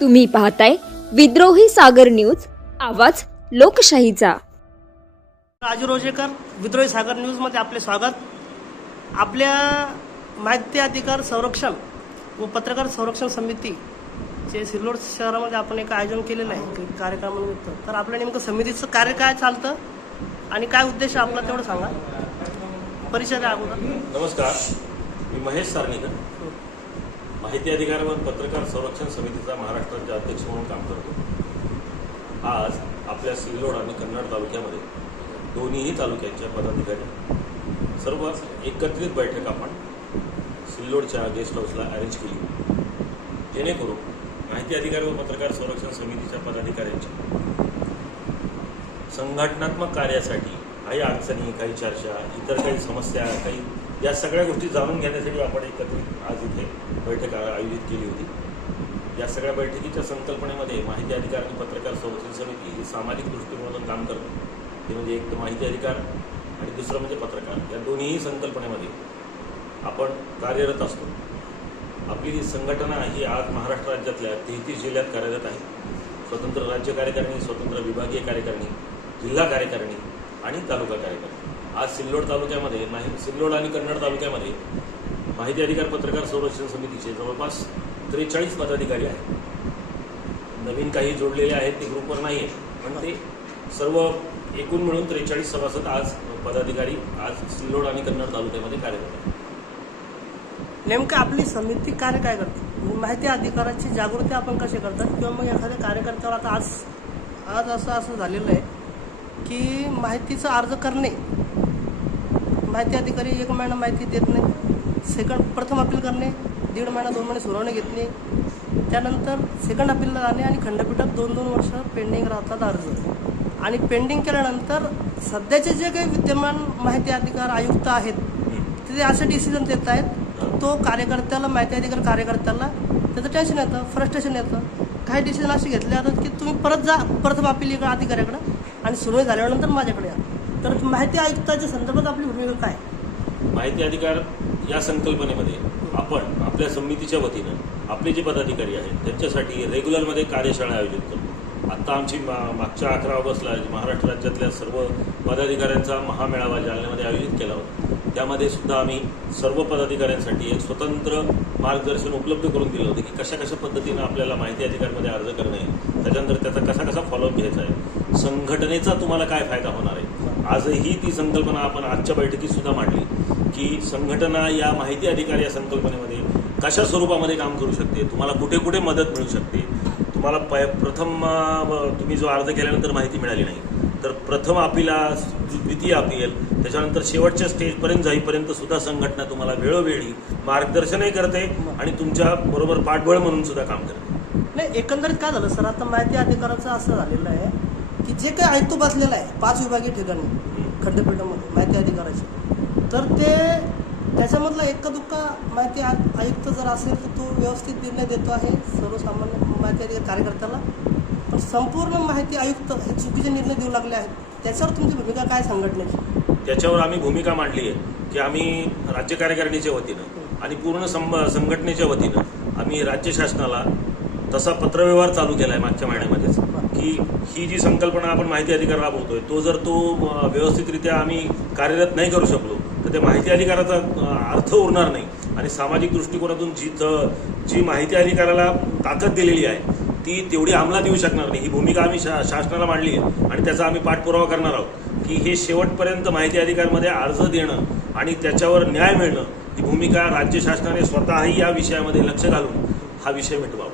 तुम्ही पाहताय विद्रोही सागर न्यूज, आवाज लोकशाहीचा। राजू रोजेकर, विद्रोही सागर न्यूज मध्ये आपले स्वागत। आपल्या माहिती अधिकार संरक्षण व पत्रकार संरक्षण समिती चे सिल्लोड शहरामध्ये आपण एक आयोजन केलेलं आहे कार्यक्रमानिमित्त। तर आपल्या नेमकं समितीचं कार्य काय चालतं आणि काय उद्देश आपला तेवढं सांगा, परिचय द्या अगोदर। नमस्कार, मी महेश सारणीकर, माहिती अधिकार व पत्रकार संरक्षण समितीचा महाराष्ट्राचे अध्यक्ष म्हणून काम करतो। आज आपल्या सिल्लोड आणि कन्नड तालुक्यामध्ये दोन्हीही तालुक्यांच्या पदाधिकारी सर्व एकत्रित बैठक आपण सिल्लोडच्या गेस्ट हाऊसला अरेंज केली, जेणेकरून माहिती अधिकार व पत्रकार संरक्षण समितीच्या पदाधिकाऱ्यांच्या संघटनात्मक कार्यासाठी काही अडचणी, काही चर्चा, इतर काही समस्या, काही या सगळ्या गोष्टी जाणून घेण्यासाठी आपण एकत्रित आज इथे बैठक आयोजित केली होती। या सगळ्या बैठकीच्या संकल्पनेमध्ये माहिती अधिकार आणि पत्रकार संरक्षण समिती ही सामाजिक दृष्टिकोनातून काम करते। ते म्हणजे एक तर माहिती अधिकार आणि दुसरं म्हणजे पत्रकार, या दोन्हीही संकल्पनेमध्ये आपण कार्यरत असतो। आपली संघटना ही आज महाराष्ट्र राज्यातल्या 33 जिल्ह्यात कार्यरत आहे। स्वतंत्र राज्य कार्यकारिणी, स्वतंत्र विभागीय कार्यकारिणी, जिल्हा कार्यकारिणी आणि तालुका कार्यकारिणी। आज सिल्लोड तालुक्यामध्ये सिल्लोड आणि कन्नड तालुक्यामध्ये माहिती अधिकार पत्रकार संरक्षण समितीचे जवळपास 43 पदाधिकारी आहेत। नवीन काही जोडलेले आहेत, ते ग्रुपवर नाही आहेत, पण ते सर्व एकूण मिळून 43 सभासद आज पदाधिकारी आज सिल्लोड आणि कन्नड तालुक्यामध्ये कार्यरत आहेत। नेमकं आपली समिती कार्य काय करते, माहिती अधिकाराची जागृती आपण कशी करतात, किंवा मग एखाद्या कार्यकर्त्याला आता आज असं झालेलं आहे की माहितीचा अर्ज करणे, माहिती अधिकारी 1 महिना माहिती देत नाही, प्रथम अपील करणे, 1.5 महिना 2 महिने सुनावणी घेतली, त्यानंतर सेकंड अपीलला जाणे आणि खंडपीठात 2-2 वर्ष पेंडिंग राहतात अर्ज। आणि पेंडिंग केल्यानंतर सध्याचे जे काही विद्यमान माहिती अधिकार आयुक्त आहेत ते असे डिसिजन देत आहेत, तो कार्यकर्त्याला, माहिती अधिकार कार्यकर्त्याला त्याचं टेन्शन येतं, फ्रस्ट्रेशन येतं। काही डिसिजन असे घेतले जातात की तुम्ही परत जा प्रथम अपील अधिकाऱ्याकडे आणि सुनावणी झाल्यानंतर माझ्याकडे या। तर माहिती आयुक्ताच्या संदर्भात आपली भूमिका काय? माहिती अधिकार या संकल्पनेमध्ये आपण आपल्या समितीच्या वतीनं आपले जे पदाधिकारी आहेत त्यांच्यासाठी रेग्युलरमध्ये कार्यशाळा आयोजित करतो। आत्ता आमची मागच्या 11 ऑगस्टला महाराष्ट्र राज्यातल्या सर्व पदाधिकाऱ्यांचा महामेळावा जालन्यामध्ये आयोजित केला होता। त्यामध्ये सुद्धा आम्ही सर्व पदाधिकाऱ्यांसाठी एक स्वतंत्र मार्गदर्शन उपलब्ध करून दिलं होतं की कशा कशा पद्धतीनं आपल्याला माहिती अधिकारमध्ये अर्ज करणे, त्याच्यानंतर त्याचा कसा कसा फॉलोअप घ्यायचा आहे, संघटनेचा तुम्हाला काय फायदा होणार आहे। आजही ती संकल्पना आपण आजच्या बैठकीत सुद्धा मांडली की संघटना या माहिती अधिकार या संकल्पनेमध्ये कशा स्वरूपामध्ये काम करू शकते, तुम्हाला कुठे कुठे मदत मिळू शकते। तुम्हाला प्रथम तुम्ही जो अर्ज केल्यानंतर माहिती मिळाली नाही, तर प्रथम अपील, द्वितीय अपील, त्याच्यानंतर शेवटच्या स्टेजपर्यंत जाईपर्यंत सुद्धा संघटना तुम्हाला वेळोवेळी मार्गदर्शनही करते आणि तुमच्या बरोबर पाठबळ म्हणून सुद्धा काम करते। नाही, एकंदरीत काय झालं सर, आता माहिती अधिकाराचं असं झालेलं आहे की जे काही आयुक्त बसलेलं आहे 5 विभागीय ठिकाणी खंडपीठामध्ये माहिती अधिकाराचे, तर त्याच्यामधला एक्का दुक्का माहिती आयुक्त जर असेल तर तो व्यवस्थित निर्णय देतो आहे सर्वसामान्य माहिती अधिकार कार्यकर्त्याला, पण संपूर्ण माहिती आयुक्त हे चुकीचे निर्णय देऊ लागले आहेत। त्याच्यावर तुमची भूमिका काय संघटनेची? त्याच्यावर आम्ही भूमिका मांडली आहे की आम्ही राज्य कार्यकारिणीच्या वतीनं आणि पूर्ण संघटनेच्या वतीनं आम्ही राज्य शासनाला तसा पत्रव्यवहार चालू केला आहे मागच्या महिन्यामध्येच की ही जी संकल्पना आपण माहिती अधिकार राबवतोय तो व्यवस्थितरित्या आम्ही कार्यरत नाही करू शकलो तर त्या माहिती अधिकाराचा अर्थ उरणार नाही आणि सामाजिक दृष्टिकोनातून जी माहिती अधिकाराला ताकद दिलेली आहे ती तेवढी अंमलात येऊ शकणार नाही। ही भूमिका आम्ही शासनाला मांडली आहे आणि त्याचा आम्ही पाठपुरावा करणार आहोत की हे शेवटपर्यंत माहिती अधिकारमध्ये अर्ज देणं आणि त्याच्यावर न्याय मिळणं, ही भूमिका राज्य शासनाने स्वतःही या विषयामध्ये लक्ष घालून हा विषय मिटवावा।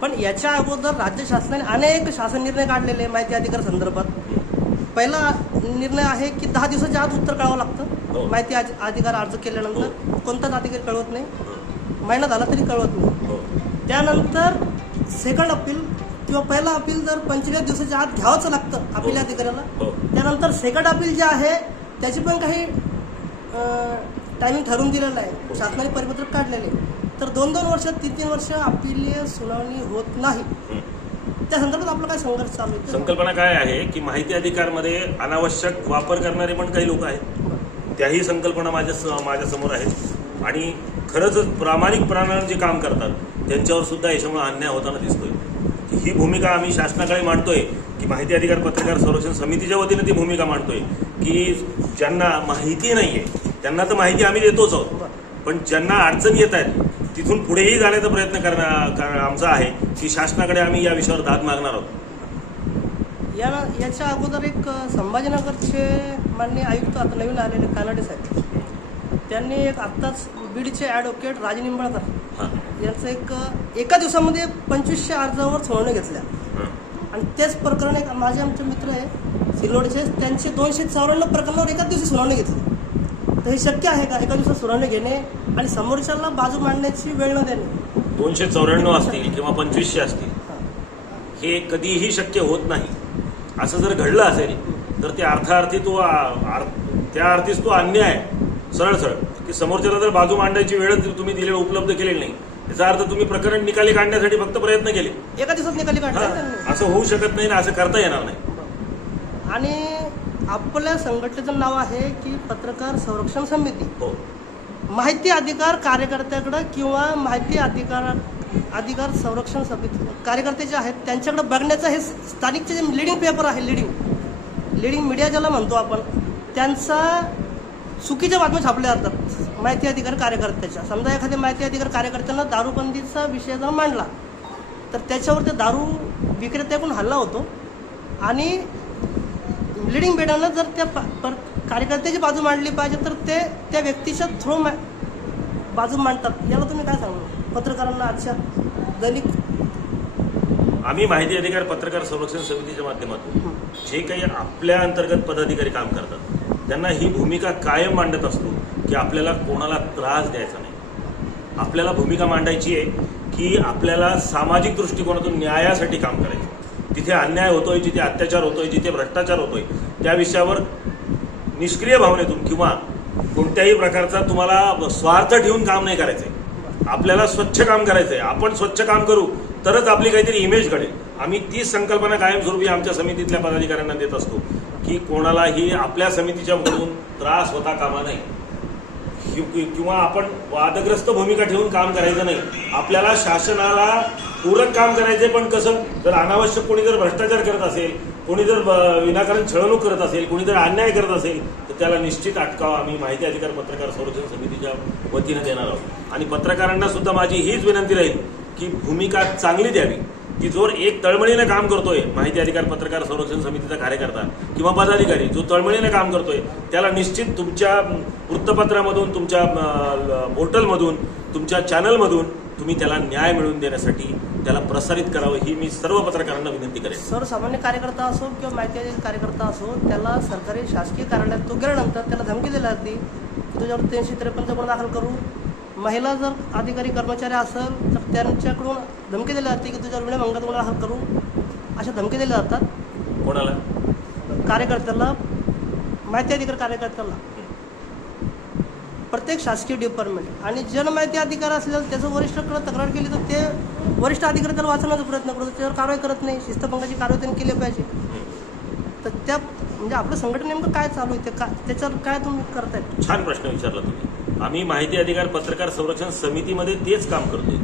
पण याच्या अगोदर राज्य शासनाने अनेक शासन निर्णय काढलेले माहिती अधिकार संदर्भात। पहिला निर्णय आहे की 10 दिवसाच्या आत उत्तर कळवावं लागतं माहिती अधिकार अर्ज केल्यानंतर, कोणताच अधिकारी कळवत नाही, महिना झाला तरी कळवत नाही। त्यानंतर सेकंड अपील किंवा पहिला अपील जर 45 दिवसाच्या आत घ्यावंच लागतं अपील अधिकाऱ्याला। त्यानंतर सेकंड अपील जे आहे त्याची पण काही टायमिंग ठरवून दिलेलं आहे, शासनाने परिपत्रक काढलेले, तर 2-2 वर्ष 3-3 वर्ष अपील सुनावणी होत नाही। त्या संदर्भात आपला काय संघर्ष चालू आहे? संकल्पना काय आहे की माहिती अधिकारमध्ये अनावश्यक वापर करणारे पण काही लोक आहेत, त्याही संकल्पना माझ्या समोर आहेत आणि खरंच प्रामाणिकपणानं जे काम करतात त्यांच्यावर सुद्धा याच्यामुळे अन्याय होताना दिसतोय. ही भूमिका आम्ही शासनाकडे मांडतोय की माहिती अधिकार पत्रकार संरक्षण समितीच्या वतीनं ती भूमिका मांडतोय की ज्यांना माहिती नाही आहे त्यांना तर माहिती आम्ही देतोच आहोत, पण ज्यांना अडचणी येत आहेत तिथून पुढेही जाण्याचा प्रयत्न आमचा आहे की शासनाकडे आम्ही या विषयावर दाद मागणार आहोत. याच्या अगोदर एक संभाजीनगरचे माननीय आयुक्त आता नवीन आलेले कानडे साहेब, त्यांनी एक आत्ताच बीडचे ॲडव्होकेट राज निंबाळकर यांचं एका दिवसामध्ये 2500 अर्जावर सुनावणी घेतल्या. आणि तेच प्रकरण एक माझे आमचे मित्र आहे सिल्लोडचे, त्यांचे 294 प्रकरणावर एकाच दिवशी सुनावणी घेतली. तर हे शक्य आहे का एका दिवसात सुनावणी घेणे आणि समोरच्याला बाजू मांडण्याची वेळ न देणे? 294 असतील किंवा 2500 असतील हे कधीही शक्य होत नाही. असं जर घडलं असेल तर त्या अर्थीच तो अन्याय सरळ की समोरच्याला जर बाजू मांडायची वेळच तुम्ही दिलेली उपलब्ध केलेली नाही, याचा अर्थ तुम्ही प्रकरण निकाली काढण्यासाठी फक्त प्रयत्न केले. एका दिवसात निकाली काढले असं होऊ शकत नाही ना, असं करता येणार नाही. आणि आपल्या संघटनेचं नाव आहे की पत्रकार संरक्षण समिती. हो, माहिती अधिकार कार्यकर्त्याकडे किंवा माहिती अधिकार संरक्षण समिती कार्यकर्ते जे आहेत त्यांच्याकडे बघण्याचं हे स्थानिकचे जे लिडिंग पेपर आहे, लिडिंग मीडिया ज्याला म्हणतो आपण, त्यांचा चुकीच्या बातम्या छापल्या जातात माहिती अधिकार कार्यकर्त्याच्या. समजा एखाद्या माहिती अधिकार कार्यकर्त्यांना दारूबंदीचा विषय जर मांडला तर त्याच्यावर ते दारू विक्रेत्याकडून हल्ला होतो आणि लिडिंग मीडियानं जर त्या कार्यकर्त्याची बाजू मांडली पाहिजे तर ते त्या व्यक्तीच्या थ्रू बाजू मांडतात. याला तुम्ही काय सांगू पत्रकारांना आजच्या दैनिक? आम्ही माहिती अधिकार पत्रकार संरक्षण समितीच्या माध्यमातून जे काही आपल्या अंतर्गत पदाधिकारी काम करतात त्यांना ही भूमिका कायम मांडत असतो की आपल्याला कोणाला त्रास द्यायचा नाही. आपल्याला भूमिका मांडायची आहे की आपल्याला सामाजिक दृष्टिकोनातून न्यायासाठी काम करायचं. जिथे अन्याय होतोय, जिथे अत्याचार होतोय, जिथे भ्रष्टाचार होतोय त्या विषयावर निष्क्रिय भावनेतून किंवा कोणत्याही प्रकारचा तुम्हाला स्वार्थ ठेवून काम नाही करायचंय. आपल्याला स्वच्छ काम करायचंय. आपण स्वच्छ काम करू तरच आपली काहीतरी इमेज घडेल. आम्ही तीच संकल्पना कायमस्वरूपी आमच्या समितीतल्या पदाधिकाऱ्यांना देत असतो की कोणालाही आपल्या समितीच्या म्हणून त्रास होता कामा नाही किंवा आपण वादग्रस्त भूमिका ठेवून काम करायचं नाही. आपल्याला शासनाला पूरक काम करायचंय, पण कसं, जर अनावश्यक कोणी जर भ्रष्टाचार करत असेल, कोणी जर विनाकारण छळवणूक करत असेल, कोणी जर अन्याय करत असेल तर त्याला निश्चित अटकाव आम्ही माहिती अधिकार पत्रकार संरक्षण समितीच्या वतीनं देणार आहोत. आणि पत्रकारांना सुद्धा माझी हीच विनंती राहील की भूमिका चांगली द्यावी की जो एक तळमळीनं काम करतोय माहिती अधिकार पत्रकार संरक्षण समितीचा कार्यकर्ता किंवा पदाधिकारी जो तळमळीनं काम करतोय त्याला निश्चित तुमच्या वृत्तपत्रामधून, तुमच्या पोर्टलमधून, तुमच्या चॅनलमधून तुम्ही त्याला न्याय मिळवून देण्यासाठी त्याला प्रसारित करावं ही मी सर्व पत्रकारांना विनंती करेन. सर्वसामान्य कार्यकर्ता असो किंवा माहिती अधिकार कार्यकर्ता असो, त्याला सरकारी शासकीय कार्यालयात तो गेल्यानंतर त्याला धमकी दिली जाते तुझ्यावर 353 गुन्हा दाखल करू. महिला जर अधिकारी कर्मचारी असेल तर त्यांच्याकडून धमकी दिली जाते की तुझ्यावर विनयभंगाचा गुन्हा दाखल करू, अशा धमकी दिल्या जातात. कोणाला? कार्यकर्त्याला, माहिती अधिकार कार्यकर्त्याला, प्रत्येक शासकीय डिपार्टमेंट. आणि जनमाहिती अधिकार असलेलं त्याचं वरिष्ठांकडे तक्रार केली तर ते वरिष्ठ अधिकारी त्याला वाचवण्याचा प्रयत्न करतो, त्याच्यावर कारवाई करत नाही. शिस्तभंगाची कारवाई त्यांनी केली पाहिजे. तर त्या म्हणजे आपलं संघटन नेमकं काय चालू आहे त्याच्यावर काय तुम्ही करताय? छान प्रश्न विचारला तुम्ही. आम्ही माहिती अधिकार पत्रकार संरक्षण समितीमध्ये तेच काम करतोय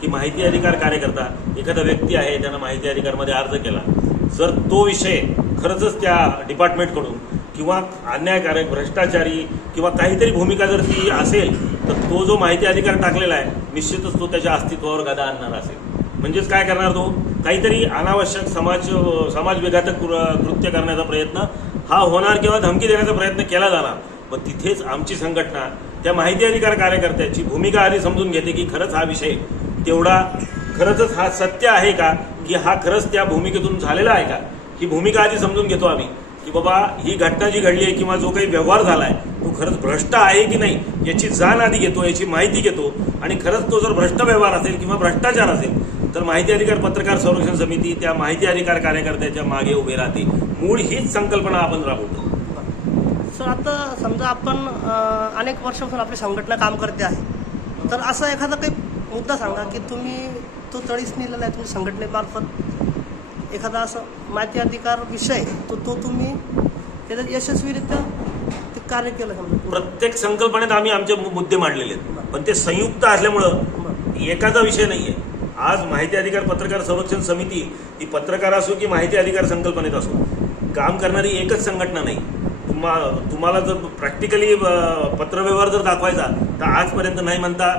की माहिती अधिकार कार्यकर्ता एखादा व्यक्ती आहे, त्यानं माहिती अधिकारमध्ये अर्ज केला, जर तो विषय खरंच त्या डिपार्टमेंटकडून किंवा अन्यायकारक, भ्रष्टाचारी किंवा काहीतरी भूमिका जर ती असेल तर तो जो माहिती अधिकार टाकलेला आहे निश्चितच तो त्याच्या अस्तित्वावर गदा आणणार असेल. म्हणजेच काय करणार, तो काहीतरी अनावश्यक समाजविघातक कृत्य करण्याचा प्रयत्न हा होणार किंवा धमकी देण्याचा प्रयत्न केला जाणार. पण तिथेच आमची संघटना त्या माहिती अधिकार कार्यकर्त्याची भूमिका आधी समजून घेते की खरंच हा विषय तेवढा खरंच हा सत्य आहे का, की हा खरंच त्या भूमिकेतून झालेला आहे का, ही भूमिका आधी समजून घेतो आम्ही की बाबा ही घटना जी घडली आहे किंवा जो काही व्यवहार झाला आहे तो खरंच भ्रष्ट आहे की नाही याची जाण आधी घेतो, याची माहिती घेतो. आणि खरंच तो जर भ्रष्ट व्यवहार असेल किंवा भ्रष्टाचार असेल तर माहिती अधिकार पत्रकार संरक्षण समिती त्या माहिती अधिकार कार्यकर्त्याच्या मागे उभे राहते. मूळ हीच संकल्पना आपण राबवतो. सर, आता समजा आपण अनेक वर्षापासून आपली संघटना काम करते आहे, तर असा एखादा काही मुद्दा सांगा की तुम्ही तो तळीस नेलेला आहे तुमच्या संघटनेमार्फत, एखादा असं माहिती अधिकार विषय तो तुम्ही त्याच्यात यशस्वीरित्या ते कार्य केलं. समजा प्रत्येक संकल्पनेत आम्ही आमचे मुद्दे मांडलेले आहेत. पण ते संयुक्त असल्यामुळं एकाचा विषय नाहीये. आज माहिती अधिकार पत्रकार संरक्षण समिती ही पत्रकार असो की माहिती अधिकार संकल्पनेत असो, काम करणारी एकच संघटना नाही. तुम्हाला जर प्रॅक्टिकली पत्रव्यवहार जर दाखवायचा तर आजपर्यंत नाही म्हणता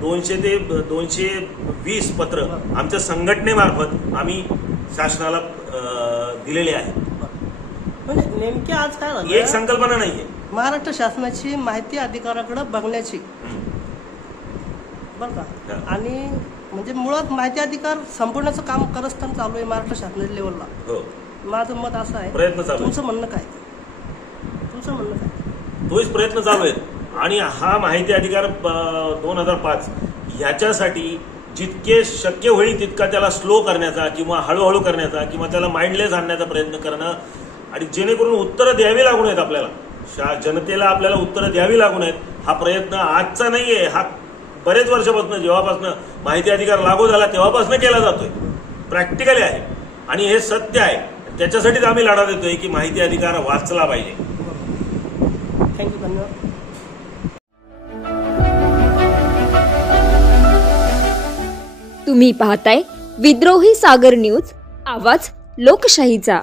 200 ते 220 पत्र आमच्या संघटनेमार्फत आम्ही शासनाला दिलेले आहेत. म्हणजे नेमके आज काय झालं, एक संकल्पना नाहीये. महाराष्ट्र शासनाची माहिती अधिकाराकडे बघण्याची बरं का, हा. आणि म्हणजे मुळात माहिती अधिकार संपवण्याचं काम करस्ताना चालू आहे महाराष्ट्र शासनाच्या लेवलला. हो, माझं मत असं आहे. प्रयत्न चालू आहे. तुमचं म्हणणं काय? तुमचं म्हणणं काय? तोच प्रयत्न चालू आहेत. आणि हा माहिती अधिकार 2005 ह्याच्यासाठी जितके शक्य होईल तितका त्याला स्लो करण्याचा किंवा हळूहळू करण्याचा किंवा त्याला माइंडलेस आणण्याचा प्रयत्न करणं, आणि जेणेकरून उत्तरं द्यावी लागून आहेत आपल्याला, जनतेला आपल्याला उत्तरं द्यावी लागून आहेत. हा प्रयत्न आजचा नाही आहे, हा बरेच वर्षापासून, जेव्हापासून माहिती अधिकार लागू झाला तेव्हापासून केला जातोय. प्रॅक्टिकली आहे आणि हे सत्य आहे. त्याच्यासाठीच आम्ही लढा देतोय की माहिती अधिकार वाचला पाहिजे. थँक्यू, धन्यवाद. तुम्ही पाहताय विद्रोही सागर न्यूज, आवाज लोकशाहीचा.